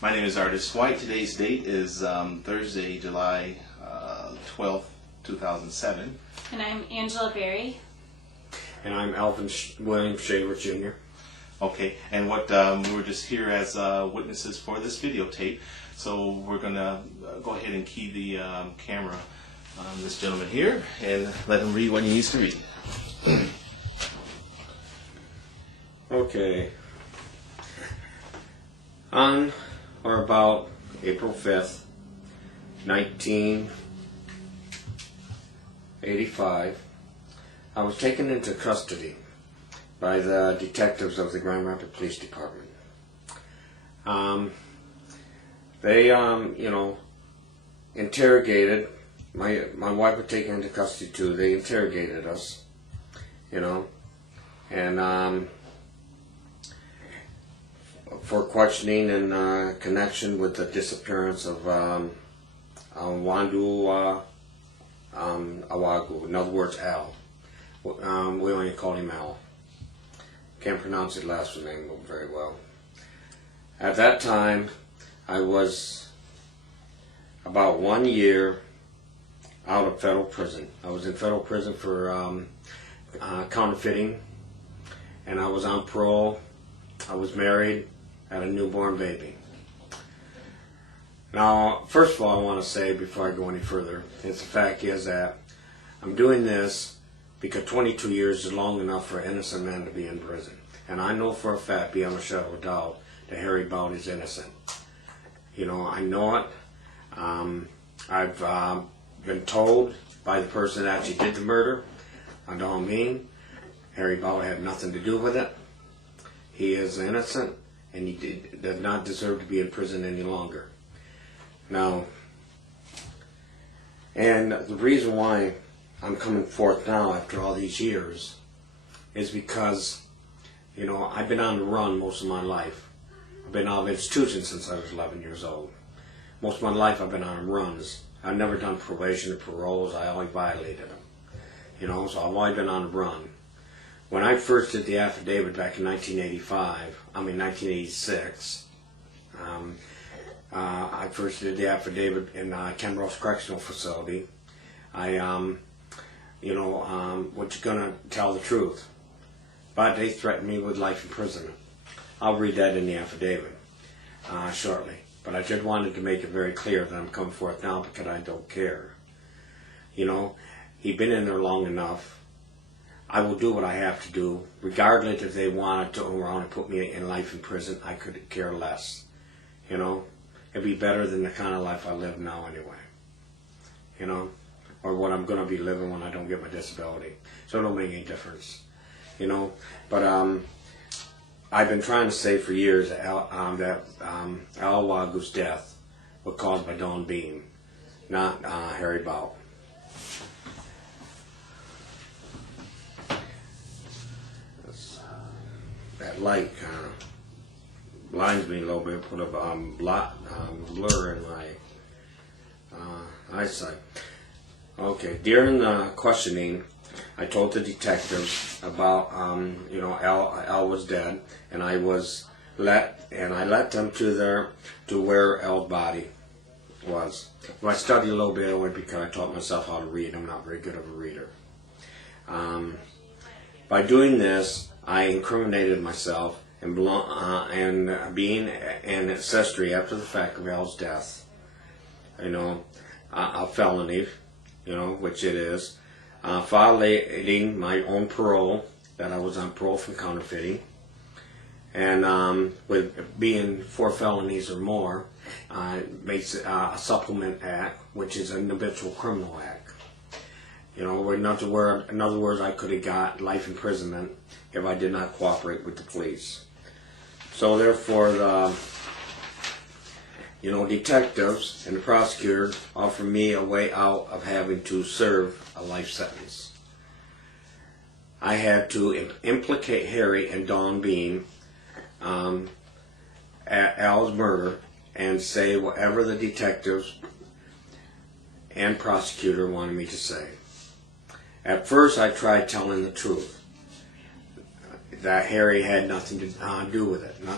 My name is Artist White. Today's date is Thursday, July 12th, 2007. And I'm Angela Berry. And I'm Elvin William Shaver Jr. Okay, and what we were just here as witnesses for this videotape, so we're going to go ahead and key the camera on this gentleman here and let him read what he needs to read. Okay. On or about April 5th, 1985, I was taken into custody by the detectives of the Grand Rapids Police Department. They, interrogated, my wife was taken into custody too. They interrogated us, and for questioning in connection with the disappearance of Wandu Awagu, in other words, Al. We only call him Al. Can't pronounce his last name very well. At that time, I was about 1 year out of federal prison. I was in federal prison for counterfeiting, and I was on parole. I was married, had a newborn baby. Now, first of all, I want to say before I go any further, the fact is that I'm doing this because 22 years is long enough for an innocent man to be in prison. And I know for a fact, beyond a shadow of a doubt, that Harry Bout is innocent. I know it. I've been told by the person that actually did the murder, I don't mean, Harry Bout had nothing to do with it. He is innocent, and he does not deserve to be in prison any longer. Now, and the reason why I'm coming forth now after all these years is because, I've been on the run most of my life. I've been out of institution since I was 11 years old. Most of my life I've been on runs. I've never done probation or paroles. I always violated them. So I've always been on the run. When I first did the affidavit back in 1986, I first did the affidavit in Kenbrough Correctional Facility. Was gonna tell the truth, but they threatened me with life imprisonment. I'll read that in the affidavit shortly. But I just wanted to make it very clear that I'm coming forth now because I don't care. He'd been in there long enough. I will do what I have to do, regardless if they wanted to around and put me in life in prison. I could care less. It'd be better than the kind of life I live now anyway. Or what I'm going to be living when I don't get my disability. So it don't make any difference. But I've been trying to say for years that Al Wagu's death was caused by Don Beam, not Harry Bout. That light kind of blinds me a little bit, put a blur in my eyesight. Okay, during the questioning, I told the detectives about, Al was dead, and I let them to where Al's body was. Well, I studied a little bit of it because I taught myself how to read. I'm not very good of a reader. By doing this, I incriminated myself and being an accessory after the fact of Al's death. A felony, which it is. Violating my own parole, that I was on parole for counterfeiting, and with being 4 felonies or more, makes a supplement act, which is an habitual criminal act. In other words, I could have got life imprisonment if I did not cooperate with the police. So therefore, the detectives and the prosecutor offered me a way out of having to serve a life sentence. I had to implicate Harry and Don Beam at Al's murder and say whatever the detectives and prosecutor wanted me to say. At first, I tried telling the truth, that Harry had nothing to do with it. Nothing